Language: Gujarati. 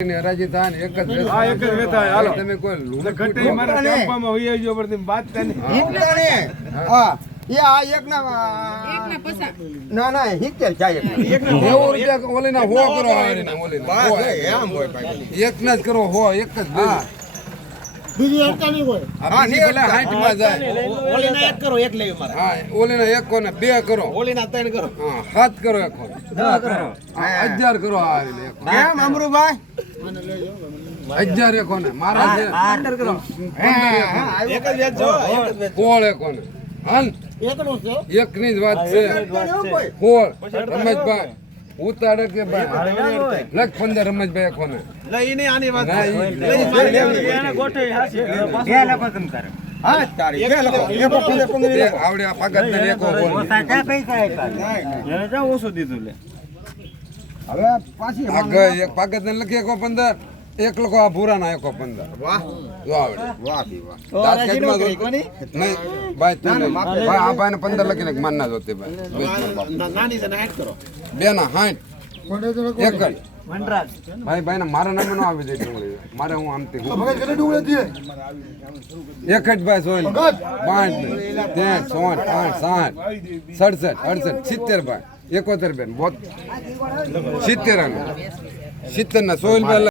હરાજી થાય ને એક જ એક જ વેતા હાલો તમે કોઈ લૂંટ ઘટે મારા કાપવામાં હોય આવજો પર તમે વાત થાય ને હિંકણે હા એ આ એક ના ના ના હિંકેલ જાય એક ₹90 ઓલીના હો કરો હારીના ઓલીના હો એમ હોય ભાઈ એક ના જ કરો હો એક જ હા બીજી એકતા નહીં હોય આ બીજી ભલે 60 માં જાય ઓલીના એક કરો એક લેવી મારે હા ઓલીના એક કોને બે કરો ઓલીના ત્રણ કરો હા 7 કરો એક કોને 10 કરો 1000 કરો હારીને એક કોને. કેમ અમરુભાઈ 1000 એક કોને મારા છે 15 કરો 15 એક કોને. એક જ વેચજો કોળ એક કોને હાલ એકનું છે એક ની જ વાત છે કોળ રમેશભાઈ ઉતાડે કે ભાઈ લખ 15 રમેશભાઈ કોને લઈને આની વાત ના, એને ગોઠવી હાસી બે લખો તમ કરે હા તારી બે લખો એક 15 એ આવડે આ પાગત ને એકો કોણ એને જા ઓછું દીધું લે હવે પાછી આગળ એક પાગત ને લખી એકો 15 એક લખો આ ભૂરા ના એકો 15 વાહ જો આવડે વાહ બી વાહ દાંત કાઢમાં જોતો. નહીં ભાઈ તું નહીં. ભાઈ આ ભાઈ ને 15 લખીને માન ના જોતી ભાઈ વેચનાર બાપ. નાની છે ને હાઈટ કરો બે ના 60 એક જ ભાઈ ભાઈ ને મારા નામે નો આવી જાય ડુંગળી મારે હું આમથી એક જ ભાઈ સોયલ 5 10 60 67 70 ભાઈ 71 બેન 70 70 ના સોયલ ભાઈ